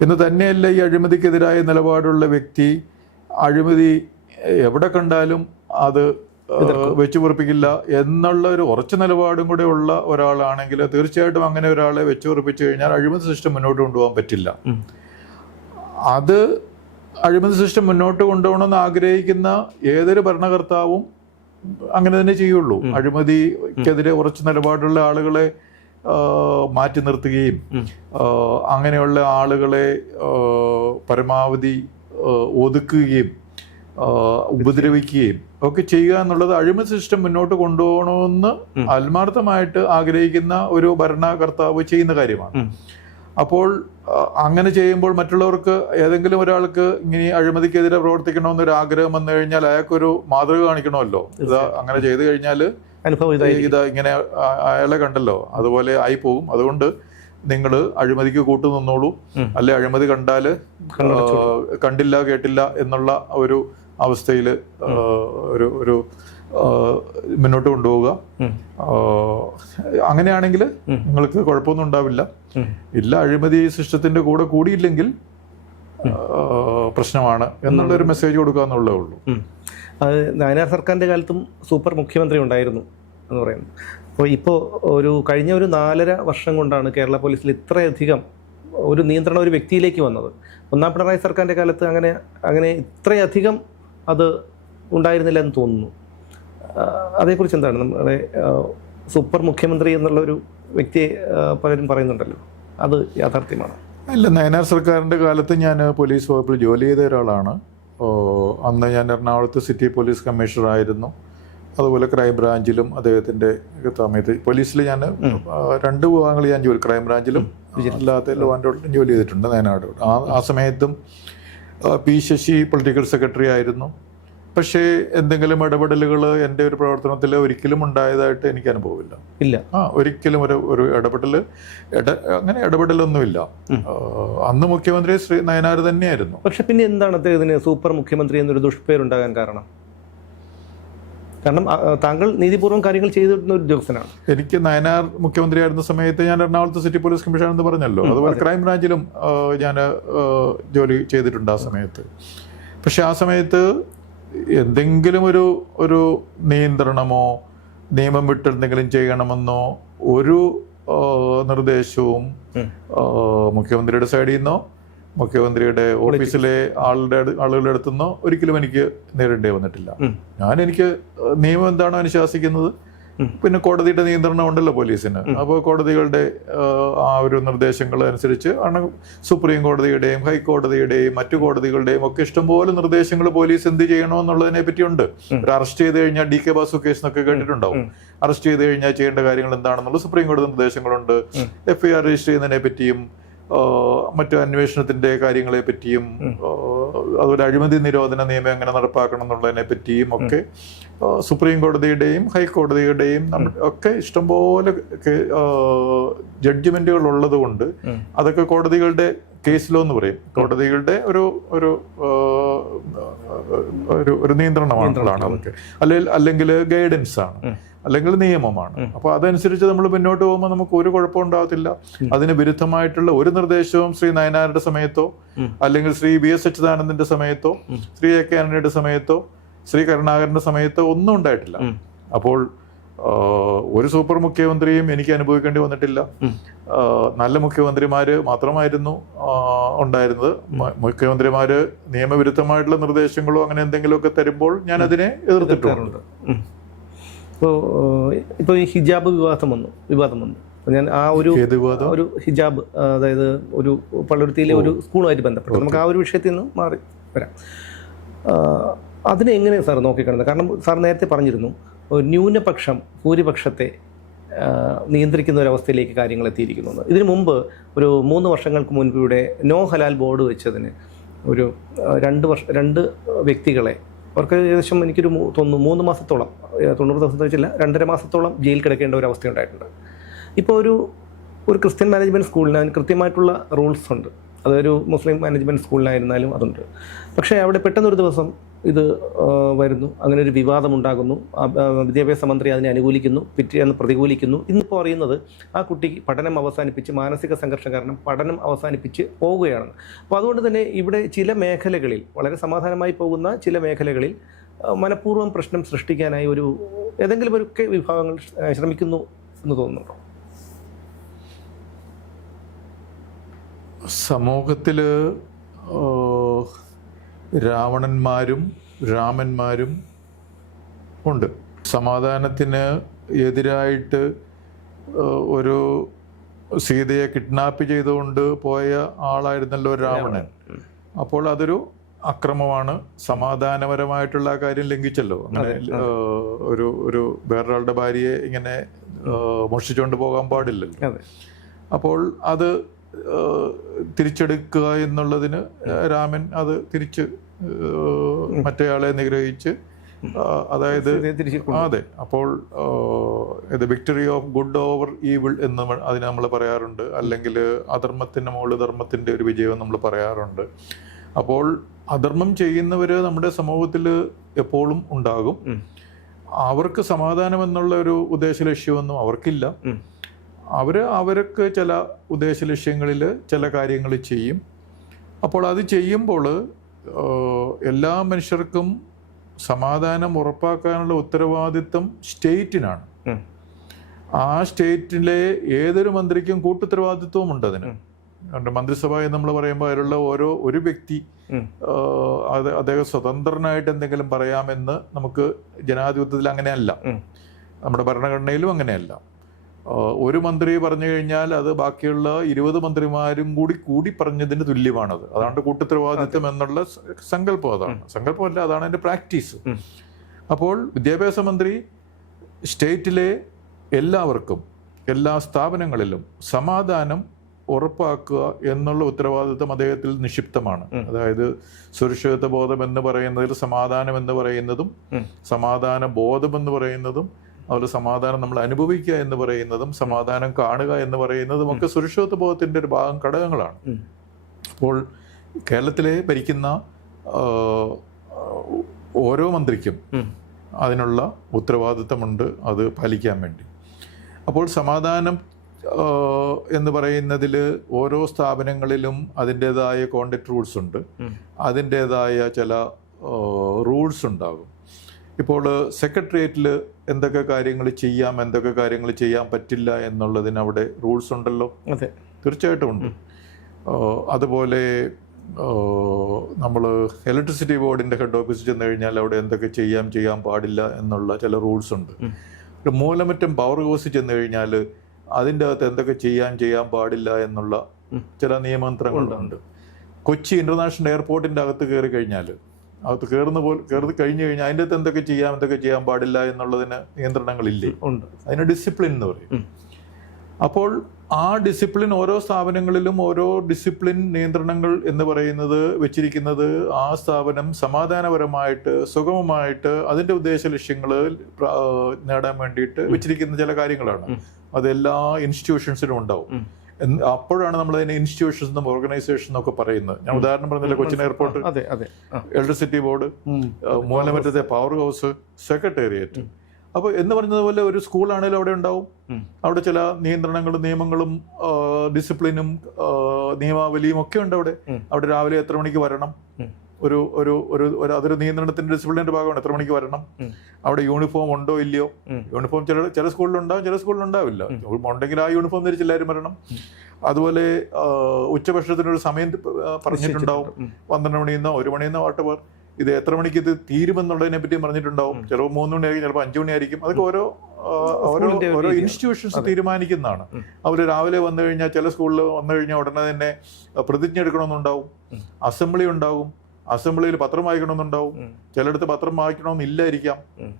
എന്ന് തന്നെയല്ല ഈ അഴിമതിക്കെതിരായ നിലപാടുള്ള വ്യക്തി അഴിമതി എവിടെ കണ്ടാലും അത് ഏഹ്, വെച്ചു പൊറിപ്പിക്കില്ല എന്നുള്ള ഒരു ഉറച്ച നിലപാടും കൂടെ ഉള്ള ഒരാളാണെങ്കിൽ തീർച്ചയായിട്ടും അങ്ങനെ ഒരാളെ വെച്ചു പൊറിപ്പിച്ചു കഴിഞ്ഞാൽ അഴിമതി സിസ്റ്റം മുന്നോട്ട് കൊണ്ടുപോകാൻ പറ്റില്ല. അത് അഴിമതി സിസ്റ്റം മുന്നോട്ട് കൊണ്ടുപോകണമെന്ന് ആഗ്രഹിക്കുന്ന ഏതൊരു ഭരണകർത്താവും അങ്ങനെ തന്നെ ചെയ്യുള്ളൂ. അഴിമതിക്കെതിരെ ഉറച്ച നിലപാടുള്ള ആളുകളെ മാറ്റി നിർത്തുകയും അങ്ങനെയുള്ള ആളുകളെ പരമാവധി ഒതുക്കുകയും ഉപദ്രവിക്കുകയും ഒക്കെ ചെയ്യുക എന്നുള്ളത് അഴിമതി സിസ്റ്റം മുന്നോട്ട് കൊണ്ടുപോകണമെന്ന്. ആത്മാർത്ഥമായിട്ട് ആഗ്രഹിക്കുന്ന ഒരു ഭരണകർത്താവ് ചെയ്യുന്ന കാര്യമാണ്. അപ്പോൾ അങ്ങനെ ചെയ്യുമ്പോൾ മറ്റുള്ളവർക്ക് ഏതെങ്കിലും ഒരാൾക്ക് ഇങ്ങനെ അഴിമതിക്കെതിരെ പ്രവർത്തിക്കണമെന്നൊരു ആഗ്രഹം വന്നു കഴിഞ്ഞാൽ അയാൾക്കൊരു മാതൃക കാണിക്കണമല്ലോ. ഇത് അങ്ങനെ ചെയ്തു കഴിഞ്ഞാൽ അനുഭവം ഇത് ഇങ്ങനെ അയാളെ കണ്ടല്ലോ. അതുപോലെ ആയി പോകും അതുകൊണ്ട് നിങ്ങൾ അഴിമതിക്ക് കൂട്ടു നിന്നോളൂ. അല്ലെ അഴിമതി കണ്ടാൽ കണ്ടില്ല കേട്ടില്ല എന്നുള്ള ഒരു അവസ്ഥയിൽ ഒരു ഒരു മുന്നോട്ട് കൊണ്ടുപോവുക. അങ്ങനെയാണെങ്കിൽ നിങ്ങൾക്ക് കുഴപ്പമൊന്നും ഉണ്ടാവില്ല. ഇല്ല അഴിമതി സിസ്റ്റത്തിന്റെ കൂടെ കൂടിയില്ലെങ്കിൽ പ്രശ്നമാണ് എന്നുള്ളൊരു മെസ്സേജ് കൊടുക്കുക എന്നുള്ളതേ ഉള്ളൂ. നയനാർ സർക്കാരിന്റെ കാലത്തും സൂപ്പർ മുഖ്യമന്ത്രി ഉണ്ടായിരുന്നു. എന്ന് പറയുന്നത് അപ്പോൾ ഇപ്പോൾ ഒരു കഴിഞ്ഞ ഒരു നാലര വർഷം കൊണ്ടാണ് കേരള പോലീസിൽ ഇത്രയധികം ഒരു നിയന്ത്രണം ഒരു വ്യക്തിയിലേക്ക് വന്നത്. ഒന്നാം പിണറായി സർക്കാരിന്റെ കാലത്ത് അങ്ങനെ അങ്ങനെ ഇത്രയധികം അത് ഉണ്ടായിരുന്നില്ല എന്ന് തോന്നുന്നു അതേക്കുറിച്ച് എന്താണ്? നമ്മുടെ സൂപ്പർ മുഖ്യമന്ത്രി എന്നുള്ളൊരു വ്യക്തിയെ ആ, പലരും പറയുന്നുണ്ടല്ലോ. അത് യാഥാർത്ഥ്യമാണ്. അല്ല നയനാർ സർക്കാരിന്റെ കാലത്ത് ഞാൻ പോലീസ് വകുപ്പിൽ ജോലി ചെയ്ത ഒരാളാണ്. അന്ന് ഞാൻ എറണാകുളത്ത് സിറ്റി പോലീസ് കമ്മീഷണർ ആയിരുന്നു അതുപോലെ ക്രൈംബ്രാഞ്ചിലും അദ്ദേഹത്തിന്റെ സമയത്ത് പോലീസിൽ ഞാൻ രണ്ട് വിഭാഗങ്ങൾ ഞാൻ ജോലി ക്രൈംബ്രാഞ്ചിലും അല്ലാത്ത ലോ ആൻഡ് ഓർഡറിലും ജോലി ചെയ്തിട്ടുണ്ട് നയനാട് ആ ആ സമയത്തും പി ശശി പൊളിറ്റിക്കൽ സെക്രട്ടറി ആയിരുന്നു. പക്ഷേ എന്തെങ്കിലും ഇടപെടലുകൾ എന്റെ ഒരു പ്രവർത്തനത്തിൽ ഒരിക്കലും ഉണ്ടായതായിട്ട് എനിക്ക് അനുഭവമില്ല. ഇല്ല. ആ ഒരിക്കലും ഒരു ഒരു ഇടപെടൽ ഇട അങ്ങനെ ഇടപെടലൊന്നുമില്ല. അന്ന് മുഖ്യമന്ത്രി ശ്രീ നയനാർ തന്നെയായിരുന്നു. പക്ഷെ പിന്നെ എന്താണ് അദ്ദേഹത്തിന് സൂപ്പർ മുഖ്യമന്ത്രി എന്നൊരു ദുഷ്പേരുണ്ടാകാൻ കാരണം? കാരണം താങ്കൾ നീതിപൂർവം കാര്യങ്ങൾ ചെയ്തിരുന്ന ഒരു ഉദ്യോഗസ്ഥനാണ്. എനിക്ക് നയനാർ മുഖ്യമന്ത്രിയായിരുന്ന സമയത്ത് ഞാൻ എറണാകുളത്ത് സിറ്റി പോലീസ് കമ്മീഷൻ എന്ന് പറഞ്ഞല്ലോ അതുപോലെ ക്രൈം ബ്രാഞ്ചിലും ഞാൻ ജോലി ചെയ്തിട്ടുണ്ട് ആ സമയത്ത്. പക്ഷെ ആ സമയത്ത് എന്തെങ്കിലും ഒരു ഒരു നിയന്ത്രണമോ നിയമം വിട്ട് എന്തെങ്കിലും ചെയ്യണമെന്നോ ഒരു നിർദ്ദേശവും മുഖ്യമന്ത്രിയുടെ സൈഡിൽ നിന്നോ മുഖ്യമന്ത്രിയുടെ ഓഫീസിലെ ആളുടെ ആളുകളുടെ അടുത്തുനിന്നോ ഒരിക്കലും എനിക്ക് നേരിടേണ്ടി വന്നിട്ടില്ല. ഞാൻ എനിക്ക് നിയമം എന്താണോ അനുശാസിക്കുന്നത്. പിന്നെ കോടതിയുടെ നിയന്ത്രണം ഉണ്ടല്ലോ പോലീസിന്. അപ്പോൾ കോടതികളുടെ ആ, ഒരു നിർദ്ദേശങ്ങൾ അനുസരിച്ച് ആണ് സുപ്രീം കോടതിയുടെയും ഹൈക്കോടതിയുടെയും മറ്റു കോടതികളുടെയും ഒക്കെ ഇഷ്ടംപോലെ നിർദ്ദേശങ്ങൾ പോലീസ് എന്ത് ചെയ്യണമെന്നുള്ളതിനെ പറ്റിയുണ്ട്. ഒരു അറസ്റ്റ് ചെയ്ത് കഴിഞ്ഞാൽ ഡി കെ ബാസു കേസ് എന്നൊക്കെ കേട്ടിട്ടുണ്ടാവും. അറസ്റ്റ് ചെയ്ത് കഴിഞ്ഞാൽ ചെയ്യേണ്ട കാര്യങ്ങൾ എന്താണെന്നുള്ള സുപ്രീം കോടതി നിർദ്ദേശങ്ങളുണ്ട്. FIR F I R register ചെയ്യുന്നതിനെ പറ്റിയും മറ്റു അന്വേഷണത്തിന്റെ കാര്യങ്ങളെ പറ്റിയും അതുപോലെ അഴിമതി നിരോധന നിയമം എങ്ങനെ നടപ്പാക്കണം എന്നുള്ളതിനെ പറ്റിയും ഒക്കെ സുപ്രീം കോടതിയുടെയും ഹൈക്കോടതിയുടെയും നമ്മുടെ ഒക്കെ ഇഷ്ടംപോലെ ജഡ്ജ്മെന്റുകൾ ഉള്ളത് കൊണ്ട് അതൊക്കെ കോടതികളുടെ കേസ് ലോ എന്ന് പറയും കോടതികളുടെ ഒരു ഒരു ഒരു നിയന്ത്രണമാണ് അതൊക്കെ. അല്ലെങ്കിൽ അല്ലെങ്കിൽ ഗൈഡൻസ് ആണ്. അല്ലെങ്കിൽ നിയമമാണ്. അപ്പൊ അതനുസരിച്ച് നമ്മൾ മുന്നോട്ട് പോകുമ്പോൾ നമുക്ക് ഒരു കുഴപ്പം ഉണ്ടാകത്തില്ല. അതിന് വിരുദ്ധമായിട്ടുള്ള ഒരു നിർദ്ദേശവും ശ്രീ നയനാരുടെ സമയത്തോ അല്ലെങ്കിൽ ശ്രീ വി എസ് അച്യുതാനന്ദന്റെ സമയത്തോ ശ്രീ എ കെ ആന്റണിയുടെ സമയത്തോ ശ്രീ കരുണാകരന്റെ സമയത്ത് ഒന്നും ഉണ്ടായിട്ടില്ല. അപ്പോൾ ഒരു സൂപ്പർ മുഖ്യമന്ത്രിയും എനിക്ക് അനുഭവിക്കേണ്ടി വന്നിട്ടില്ല. നല്ല മുഖ്യമന്ത്രിമാര് മാത്രമായിരുന്നു ഉണ്ടായിരുന്നത്. മുഖ്യമന്ത്രിമാര് നിയമവിരുദ്ധമായിട്ടുള്ള നിർദ്ദേശങ്ങളോ അങ്ങനെ എന്തെങ്കിലുമൊക്കെ തരുമ്പോൾ ഞാൻ അതിനെ എതിർത്തിട്ടുണ്ട്. ഇപ്പോ ഇപ്പോ ഇപ്പോൾ ഇപ്പോൾ ഈ ഹിജാബ് വിവാദം വന്നു. വിവാദം വന്നു. ഞാൻ ആ ഒരു ഒരു ഹിജാബ് അതായത് ഒരു പള്ളുരുത്തിയിലെ ഒരു സ്കൂളുമായിട്ട് ബന്ധപ്പെട്ട്. നമുക്ക് ആ ഒരു വിഷയത്തിൽ നിന്ന് മാറി വരാം. അതിനെ എങ്ങനെ സാർ നോക്കിക്കാണുന്നത്? കാരണം സാർ നേരത്തെ പറഞ്ഞിരുന്നു ന്യൂനപക്ഷം ഭൂരിപക്ഷത്തെ നിയന്ത്രിക്കുന്ന ഒരു അവസ്ഥയിലേക്ക് കാര്യങ്ങൾ എത്തിയിരിക്കുന്നു. ഇതിനു മുമ്പ് ഒരു മൂന്ന് വർഷങ്ങൾക്ക് മുൻപ് ഇവിടെ നോ ഹലാൽ ബോർഡ് വെച്ചതിന് ഒരു രണ്ട് വർഷ രണ്ട് വ്യക്തികളെ അവർക്ക് ഏകദേശം എനിക്കൊരു തോന്നുന്നു മൂന്ന് മാസത്തോളം തൊണ്ണൂറ് ദിവസത്തെ വെച്ചില്ല രണ്ടര മാസത്തോളം ജയിൽ കിടക്കേണ്ട ഒരു അവസ്ഥ ഉണ്ടായിട്ടുണ്ട്. ഇപ്പോൾ ഒരു ഒരു ക്രിസ്ത്യൻ മാനേജ്മെന്റ് സ്കൂളിന് കൃത്യമായിട്ടുള്ള റൂൾസ് ഉണ്ട്. അതൊരു മുസ്ലിം മാനേജ്മെന്റ് സ്കൂളിലായിരുന്നാലും അതുണ്ട്. പക്ഷേ അവിടെ പെട്ടെന്നൊരു ദിവസം ഇത് വരുന്നു. അങ്ങനെ ഒരു വിവാദം ഉണ്ടാകുന്നു. ആ, ആ, വിദ്യാഭ്യാസ മന്ത്രി അതിനെ അനുകൂലിക്കുന്നു പിറ്റേന്ന് പ്രതികൂലിക്കുന്നു. ഇന്നിപ്പോൾ അറിയുന്നത് ആ കുട്ടി പഠനം അവസാനിപ്പിച്ച് മാനസിക സംഘർഷം കാരണം പഠനം അവസാനിപ്പിച്ച് പോവുകയാണ്. അപ്പോൾ അതുകൊണ്ട് തന്നെ ഇവിടെ ചില മേഖലകളിൽ വളരെ സമാധാനമായി പോകുന്ന ചില മേഖലകളിൽ മനഃപൂർവം പ്രശ്നം സൃഷ്ടിക്കാനായി ഒരു ഏതെങ്കിലും ഒരു വിഭാഗങ്ങൾ ശ്രമിക്കുന്നു എന്ന് തോന്നുന്നുണ്ടോ? സമൂഹത്തിൽ രാവണന്മാരും രാമന്മാരും ഉണ്ട്. സമാധാനത്തിന് എതിരായിട്ട് ഒരു സീതയെ കിഡ്നാപ്പ് ചെയ്തുകൊണ്ട് പോയ ആളായിരുന്നല്ലോ രാവണൻ. അപ്പോൾ അതൊരു അക്രമമാണ്. സമാധാനപരമായിട്ടുള്ള ആ കാര്യം ലംഘിച്ചല്ലോ. അങ്ങനെ ഒരു ഒരു വേറൊരാളുടെ ഭാര്യയെ ഇങ്ങനെ മോഷിച്ചുകൊണ്ട് മോഷ്ടിച്ചുകൊണ്ട് പോകാൻ പാടില്ലല്ലോ. അപ്പോൾ അത് തിരിച്ചെടുക്കുക എന്നുള്ളതിന് രാമൻ അത് തിരിച്ച് മറ്റേയാളെ നിഗ്രഹിച്ച് അതായത് അതെ അപ്പോൾ ഇത് victory of good over evil എന്ന് അതിനെ നമ്മൾ പറയാറുണ്ട്. അല്ലെങ്കിൽ അധർമ്മത്തിന്റെ മുകളിൽ ധർമ്മത്തിന്റെ ഒരു വിജയം നമ്മൾ പറയാറുണ്ട്. അപ്പോൾ അധർമ്മം ചെയ്യുന്നവർ നമ്മുടെ സമൂഹത്തിൽ എപ്പോഴും ഉണ്ടാകും. അവർക്ക് സമാധാനം എന്നുള്ള ഒരു ഉദ്ദേശ ലക്ഷ്യമൊന്നും അവർക്കില്ല. അവർ അവരൊക്കെ ചില ഉദ്ദേശ ലക്ഷ്യങ്ങളിൽ ചില കാര്യങ്ങൾ ചെയ്യും. അപ്പോൾ അത് ചെയ്യുമ്പോൾ എല്ലാ മനുഷ്യർക്കും സമാധാനം ഉറപ്പാക്കാനുള്ള ഉത്തരവാദിത്വം സ്റ്റേറ്റിനാണ്. ആ സ്റ്റേറ്റിലെ ഏതൊരു മന്ത്രിക്കും കൂട്ടുത്തരവാദിത്വവും ഉണ്ട് അതിന്. കാരണം മന്ത്രിസഭ എന്ന് നമ്മൾ പറയുമ്പോൾ അതിലുള്ള ഓരോ ഒരു വ്യക്തി. അത് അദ്ദേഹം സ്വതന്ത്രനായിട്ട് എന്തെങ്കിലും പറയാമെന്ന് നമുക്ക് ജനാധിപത്യത്തിൽ അങ്ങനെയല്ല. നമ്മുടെ ഭരണഘടനയിലും അങ്ങനെയല്ല. ഒരു മന്ത്രി പറഞ്ഞു കഴിഞ്ഞാൽ അത് ബാക്കിയുള്ള ഇരുപത് മന്ത്രിമാരും കൂടി കൂടി പറഞ്ഞതിന് തുല്യമാണത്. അതാണ് കൂട്ടുത്തരവാദിത്വം എന്നുള്ള സങ്കല്പം അതാണ്. സങ്കല്പമല്ല അതാണ് എന്റെ പ്രാക്ടീസ്. അപ്പോൾ വിദ്യാഭ്യാസ മന്ത്രി സ്റ്റേറ്റിലെ എല്ലാവർക്കും എല്ലാ സ്ഥാപനങ്ങളിലും സമാധാനം ഉറപ്പാക്കുക എന്നുള്ള ഉത്തരവാദിത്വം അദ്ദേഹത്തിൽ നിക്ഷിപ്തമാണ്. അതായത് സുരക്ഷിത ബോധം എന്ന് പറയുന്നതിൽ സമാധാനം എന്ന് പറയുന്നതും സമാധാന ബോധം എന്ന് പറയുന്നതും അതുപോലെ സമാധാനം നമ്മൾ അനുഭവിക്കുക എന്ന് പറയുന്നതും സമാധാനം കാണുക എന്ന് പറയുന്നതും ഒക്കെ സുരക്ഷിതത്വബോധത്തിന്റെ ഒരു ഭാഗം ഘടകങ്ങളാണ്. അപ്പോൾ കേരളത്തിലെ ഭരിക്കുന്ന ഓരോ മന്ത്രിക്കും അതിനുള്ള ഉത്തരവാദിത്തമുണ്ട് അത് പാലിക്കാൻ വേണ്ടി. അപ്പോൾ സമാധാനം എന്ന് പറയുന്നതിൽ ഓരോ സ്ഥാപനങ്ങളിലും അതിന്റെതായ കോണ്ടക്ട് റൂൾസ് ഉണ്ട്. അതിന്റേതായ അതിന്റെതായ ചില റൂൾസ് ഉണ്ടാകും. ഇപ്പോൾ സെക്രട്ടേറിയറ്റിൽ എന്തൊക്കെ കാര്യങ്ങൾ ചെയ്യാം എന്തൊക്കെ കാര്യങ്ങൾ ചെയ്യാൻ പറ്റില്ല എന്നുള്ളതിന് അവിടെ റൂൾസ് ഉണ്ടല്ലോ? അതെ. തീർച്ചയായിട്ടും ഉണ്ട്. അതുപോലെ നമ്മൾ ഇലക്ട്രിസിറ്റി ബോർഡിന്റെ ഹെഡ് ഓഫീസിൽ ചെന്ന് കഴിഞ്ഞാൽ അവിടെ എന്തൊക്കെ ചെയ്യാം ചെയ്യാൻ പാടില്ല എന്നുള്ള ചില റൂൾസ് ഉണ്ട്. ഒരു മൂലമറ്റം പവർ ഹൗസിൽ ചെന്ന് കഴിഞ്ഞാൽ അതിന്റെ അകത്ത് എന്തൊക്കെ ചെയ്യാൻ ചെയ്യാൻ പാടില്ല എന്നുള്ള. ചില നിയമന്ത്രങ്ങളുണ്ട്. കൊച്ചി ഇന്റർനാഷണൽ എയർപോർട്ടിന്റെ അകത്ത് കയറി കഴിഞ്ഞാൽ അകത്ത് കയറുന്ന പോലെ കയറി കഴിഞ്ഞു കഴിഞ്ഞാൽ അതിന്റെ അകത്ത് എന്തൊക്കെ ചെയ്യാം എന്തൊക്കെ ചെയ്യാൻ പാടില്ല എന്നുള്ളതിന് നിയന്ത്രണങ്ങളില്ലേ? ഉണ്ട്. അതിന് ഡിസിപ്ലിൻ എന്ന് പറയും. അപ്പോൾ ആ ഡിസിപ്ലിൻ ഓരോ സ്ഥാപനങ്ങളിലും ഓരോ ഡിസിപ്ലിൻ നിയന്ത്രണങ്ങൾ എന്ന് പറയുന്നത് വെച്ചിരിക്കുന്നത് ആ സ്ഥാപനം സമാധാനപരമായിട്ട് സുഗമമായിട്ട് അതിന്റെ ഉദ്ദേശ ലക്ഷ്യങ്ങൾ നേടാൻ വേണ്ടിയിട്ട് വെച്ചിരിക്കുന്ന ചില കാര്യങ്ങളാണ്. അതെല്ലാ അത് എല്ലാ ഇൻസ്റ്റിറ്റ്യൂഷൻസിനും ഉണ്ടാവും അപ്പോഴാണ് നമ്മൾ അതിനെ ഇൻസ്റ്റിറ്റ്യൂഷൻസ് എന്നും ഓർഗനൈസേഷൻ എന്നൊക്കെ പറയുന്നത്. ഞാൻ ഉദാഹരണം പറഞ്ഞില്ല കൊച്ചിൻ എയർപോർട്ട് ഇലക്ട്രിസിറ്റി ബോർഡ്. മൂലമറ്റത്തെ പവർ ഹൗസ് സെക്രട്ടേറിയറ്റ് അപ്പോൾ എന്ന് പറഞ്ഞതുപോലെ ഒരു സ്കൂളാണെങ്കിലും അവിടെ ഉണ്ടാവും. അവിടെ ചില നിയന്ത്രണങ്ങളും നിയമങ്ങളും ഡിസിപ്ലിനും നിയമാവലിയും ഒക്കെ ഉണ്ട് അവിടെ. അവിടെ രാവിലെ എത്ര മണിക്ക് വരണം. ഒരു ഒരു ഒരു ഒരു അതൊരു നിയന്ത്രണത്തിന്റെ ഡിസിപ്ലിന്റെ ഭാഗമാണ്. എത്ര മണിക്ക് വരണം? അവിടെ യൂണിഫോം ഉണ്ടോ ഇല്ലയോ? യൂണിഫോം ചില ചില സ്കൂളിലുണ്ടാവും ചില സ്കൂളിലുണ്ടാവില്ല ഉണ്ടെങ്കിൽ ആ യൂണിഫോം ധരിച്ച് എല്ലാവരും വരണം. അതുപോലെ ഉച്ചഭക്ഷണത്തിനൊരു സമയം പറഞ്ഞിട്ടുണ്ടാവും. പന്ത്രണ്ട് മണിയെന്നോ ഒരു മണിയെന്നോ വാട്ടവർ ഇത് എത്ര മണിക്ക് ഇത് തീരുമെന്നുള്ളതിനെ പറ്റി പറഞ്ഞിട്ടുണ്ടാവും. ചിലപ്പോൾ മൂന്ന് മണിയായിരിക്കും ചിലപ്പോൾ അഞ്ചു മണിയായിരിക്കും. അതൊക്കെ ഓരോ ഓരോ ഓരോ ഇൻസ്റ്റിറ്റ്യൂഷൻസ് തീരുമാനിക്കുന്നതാണ്. അവർ രാവിലെ വന്നു കഴിഞ്ഞാൽ ചില സ്കൂളിൽ വന്നു കഴിഞ്ഞാൽ ഉടനെ തന്നെ പ്രതിജ്ഞ എടുക്കണമെന്നുണ്ടാവും. അസംബ്ലി ഉണ്ടാവും. അസംബ്ലിയിൽ പത്രം വായിക്കണമെന്നുണ്ടാവും. ചിലയിടത്ത് പത്രം വായിക്കണമെന്നില്ലായിരിക്കാം.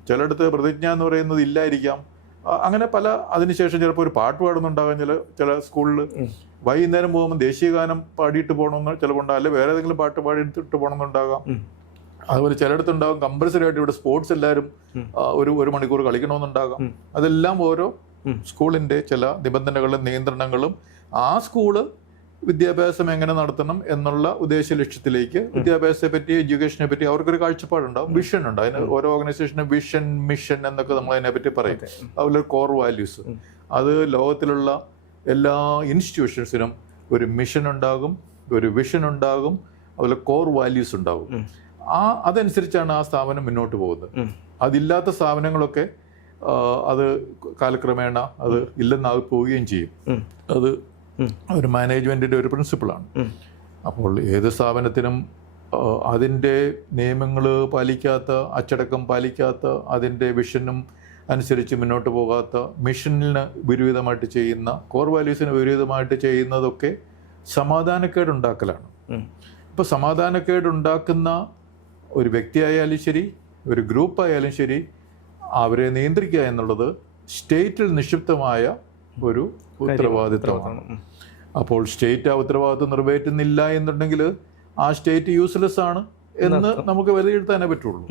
ചിലയിടത്ത് പ്രതിജ്ഞ എന്ന് പറയുന്നത് ഇല്ലായിരിക്കാം. അങ്ങനെ പല അതിനുശേഷം ചിലപ്പോൾ ഒരു പാട്ട് പാടുന്നുണ്ടാകാം ചില ചില സ്കൂളിൽ വൈകുന്നേരം പോകുമ്പോൾ ദേശീയഗാനം പാടിയിട്ട് പോകണമെന്ന് ചിലപ്പോൾ ഉണ്ടാകും. അല്ലെങ്കിൽ വേറെ ഏതെങ്കിലും പാട്ട് പാടിയിട്ട് പോകണമെന്നുണ്ടാകാം. അതുപോലെ ചിലയിടത്തുണ്ടാകും കമ്പൽസറി ആയിട്ട് ഇവിടെ സ്പോർട്സ് എല്ലാവരും ഒരു ഒരു മണിക്കൂർ കളിക്കണമെന്നുണ്ടാകാം. അതെല്ലാം ഓരോ. സ്കൂളിന്റെ ചില നിബന്ധനകളും നിയന്ത്രണങ്ങളും ആ സ്കൂൾ വിദ്യാഭ്യാസം എങ്ങനെ നടത്തണം എന്നുള്ള ഉദ്ദേശ ലക്ഷ്യത്തിലേക്ക് വിദ്യാഭ്യാസത്തെ പറ്റി എഡ്യൂക്കേഷനെ പറ്റി അവർക്കൊരു കാഴ്ചപ്പാടുണ്ടാവും വിഷൻ ഉണ്ട്. അതിന് ഓരോ ഓർഗനൈസേഷന് വിഷൻ മിഷൻ എന്നൊക്കെ നമ്മൾ അതിനെ പറ്റി പറയും. അതുപോലെ കോർ വാല്യൂസ് അത് ലോകത്തിലുള്ള എല്ലാ ഇൻസ്റ്റിറ്റ്യൂഷൻസിനും ഒരു മിഷൻ ഉണ്ടാകും ഒരു വിഷൻ ഉണ്ടാകും അതുപോലെ കോർ വാല്യൂസ് ഉണ്ടാകും. ആ അതനുസരിച്ചാണ് ആ സ്ഥാപനം മുന്നോട്ട് പോകുന്നത്. അതില്ലാത്ത സ്ഥാപനങ്ങളൊക്കെ അത് കാലക്രമേണ അത് ഇല്ലെന്നാകെ പോവുകയും ചെയ്യും. അത്. ഒരു മാനേജ്മെന്റിന്റെ ഒരു പ്രിൻസിപ്പിളാണ്. അപ്പോൾ ഏത് സ്ഥാപനത്തിനും അതിന്റെ നിയമങ്ങൾ പാലിക്കാത്ത അച്ചടക്കം പാലിക്കാത്ത അതിന്റെ വിഷനും അനുസരിച്ച് മുന്നോട്ട് പോകാത്ത മിഷനിന് വിപരീതമായിട്ട് ചെയ്യുന്ന കോർ വാല്യൂസിന് വിപരീതമായിട്ട് ചെയ്യുന്നതൊക്കെ സമാധാനക്കേടുണ്ടാക്കലാണ്. ഇപ്പോൾ സമാധാനക്കേടുണ്ടാക്കുന്ന ഒരു വ്യക്തിയായാലും ശരി ഒരു ഗ്രൂപ്പായാലും ശരി അവരെ നിയന്ത്രിക്കുക എന്നുള്ളത് സ്റ്റേറ്റിൽ നിക്ഷിപ്തമായ ഒരു ഉത്തരവാദിത്തമാണ്. അപ്പോൾ സ്റ്റേറ്റ് ആ ഉത്തരവാദിത്വം നിറവേറ്റുന്നില്ല എന്നുണ്ടെങ്കിൽ ആ സ്റ്റേറ്റ് യൂസ്ലെസ് ആണ് എന്ന് നമുക്ക് വിലയിരുത്താനേ പറ്റുള്ളൂ.